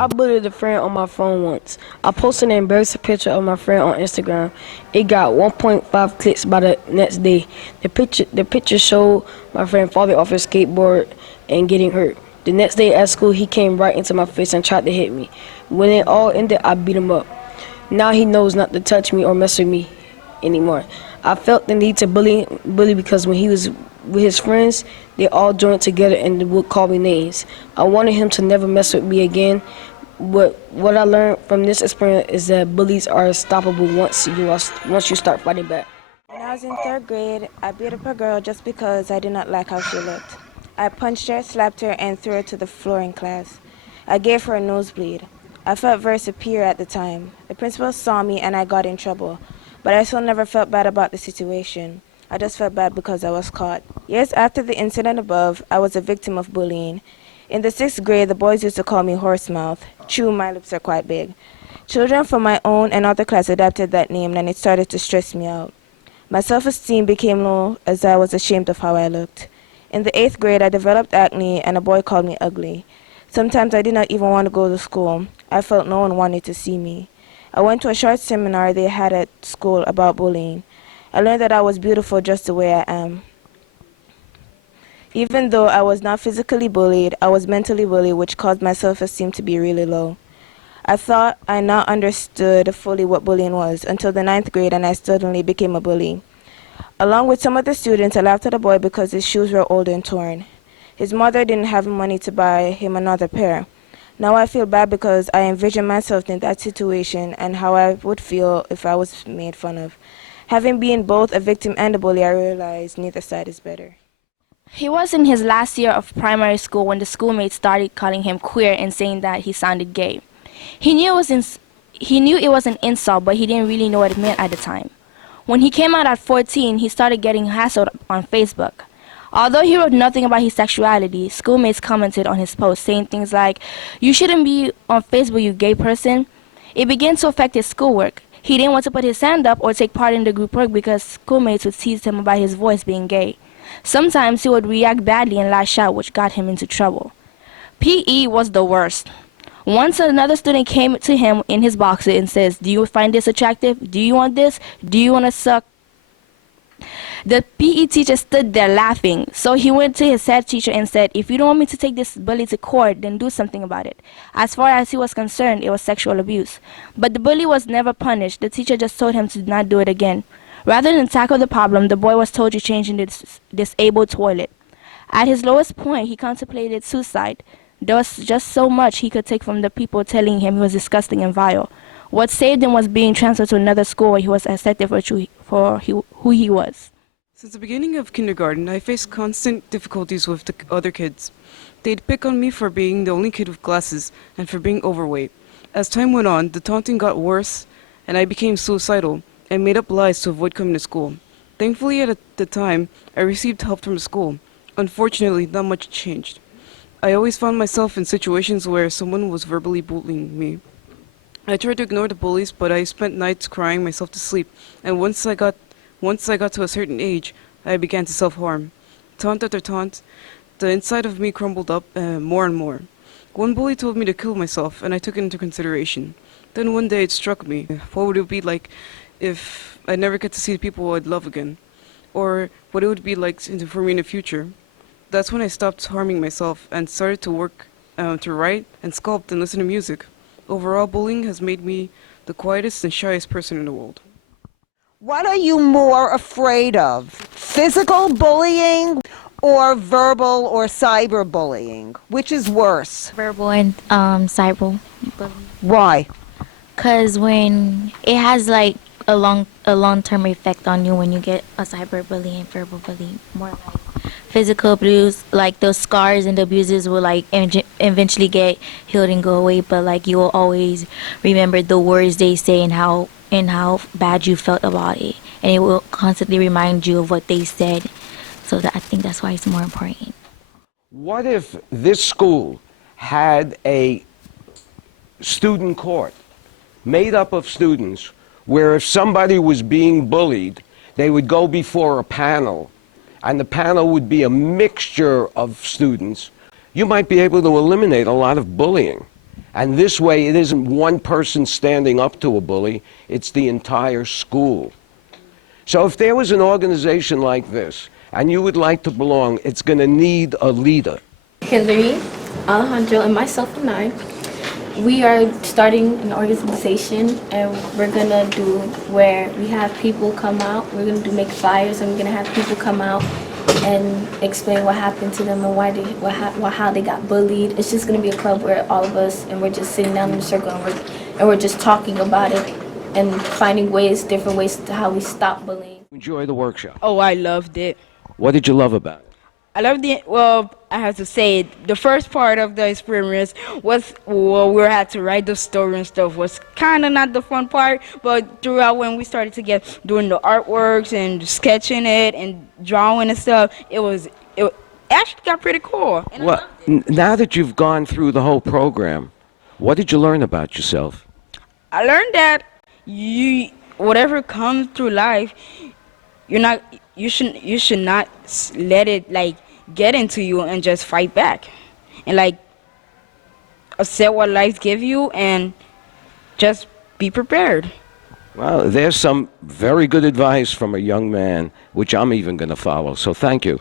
I bullied a friend on my phone once. I posted an embarrassing picture of my friend on Instagram. It got 1.5 clicks by the next day. The picture showed my friend falling off his skateboard and getting hurt. The next day at school, he came right into my face and tried to hit me. When it all ended, I beat him up. Now he knows not to touch me or mess with me anymore. I felt the need to bully because when he was with his friends, they all joined together and would call me names. I wanted him to never mess with me again. What I learned from this experience is that bullies are unstoppable once you start fighting back. When I was in third grade, I beat up a girl just because I did not like how she looked. I punched her, slapped her, and threw her to the floor in class. I gave her a nosebleed. I felt very superior at the time. The principal saw me and I got in trouble. But I still never felt bad about the situation. I just felt bad because I was caught. Years after the incident above, I was a victim of bullying. In the 6th grade, the boys used to call me horsemouth. True, my lips are quite big. Children from my own and other class adopted that name and it started to stress me out. My self-esteem became low as I was ashamed of how I looked. In the 8th grade, I developed acne and a boy called me ugly. Sometimes I did not even want to go to school. I felt no one wanted to see me. I went to a short seminar they had at school about bullying. I learned that I was beautiful just the way I am. Even though I was not physically bullied, I was mentally bullied, which caused my self-esteem to be really low. I thought I now understood fully what bullying was until the 9th grade and I suddenly became a bully. Along with some of the students, I laughed at a boy because his shoes were old and torn. His mother didn't have money to buy him another pair. Now I feel bad because I envision myself in that situation and how I would feel if I was made fun of. Having been both a victim and a bully, I realized neither side is better. He was in his last year of primary school when the schoolmates started calling him queer and saying that he sounded gay. He knew it was an insult, but he didn't really know what it meant at the time. When he came out at 14, he started getting hassled on Facebook. Although he wrote nothing about his sexuality, schoolmates commented on his post saying things like, "You shouldn't be on Facebook, you gay person." It began to affect his schoolwork. He didn't want to put his hand up or take part in the group work because schoolmates would tease him about his voice being gay. Sometimes he would react badly and lash out, which got him into trouble. PE was the worst. Once another student came to him in his boxer and says, "Do you find this attractive? Do you want this? Do you want to suck?" The PE teacher stood there laughing, so he went to his head teacher and said, "If you don't want me to take this bully to court, then do something about it." As far as he was concerned, it was sexual abuse. But the bully was never punished. The teacher just told him to not do it again. Rather than tackle the problem, the boy was told to change in the disabled toilet. At his lowest point, he contemplated suicide. There was just so much he could take from the people telling him he was disgusting and vile. What saved him was being transferred to another school where he was accepted for who he was. Since the beginning of kindergarten, I faced constant difficulties with the other kids. They'd pick on me for being the only kid with glasses and for being overweight. As time went on, the taunting got worse and I became suicidal and made up lies to avoid coming to school. Thankfully, at the time, I received help from the school. Unfortunately, not much changed. I always found myself in situations where someone was verbally bullying me. I tried to ignore the bullies, but I spent nights crying myself to sleep, and once I got to a certain age, I began to self-harm. Taunt after taunt, the inside of me crumbled up more and more. One bully told me to kill myself, and I took it into consideration. Then one day it struck me, what would it be like if I never get to see the people I'd love again? Or what it would be like for me in the future? That's when I stopped harming myself and started to work to write and sculpt and listen to music. Overall, bullying has made me the quietest and shyest person in the world. What are you more afraid of? Physical bullying or verbal or cyberbullying? Which is worse? Verbal and cyber bullying. Why? Because when it has like a long-term effect on you when you get a cyberbullying and verbal bullying, more like physical abuse, like those scars and the abuses will like eventually get healed and go away, but like you will always remember the words they say and how bad you felt about it, and it will constantly remind you of what they said. So I think that's why it's more important. What if this school had a student court made up of students where if somebody was being bullied, they would go before a panel, and the panel would be a mixture of students? You might be able to eliminate a lot of bullying. And this way, it isn't one person standing up to a bully, it's the entire school. So if there was an organization like this, and you would like to belong, it's going to need a leader. Hillary, Alejandro, and myself and I, we are starting an organization, and we're gonna do where we have people come out. We're gonna make flyers, and we're gonna have people come out and explain what happened to them and why they, how they got bullied. It's just gonna be a club where all of us, and we're just sitting down in a circle, and we're just talking about it and finding ways, different ways to how we stop bullying. Enjoy the workshop. Oh, I loved it. What did you love about it? I loved it. Well, I have to say, the first part of the experience was, well, we had to write the story and stuff, was kind of not the fun part, but throughout when we started to get doing the artworks and sketching it and drawing and stuff, it actually got pretty cool. And Well, now that you've gone through the whole program, what did you learn about yourself? I learned that whatever comes through life, you should not let it like get into you and just fight back, and like accept what life gives you and just be prepared. Well, there's some very good advice from a young man, which I'm even going to follow. So thank you.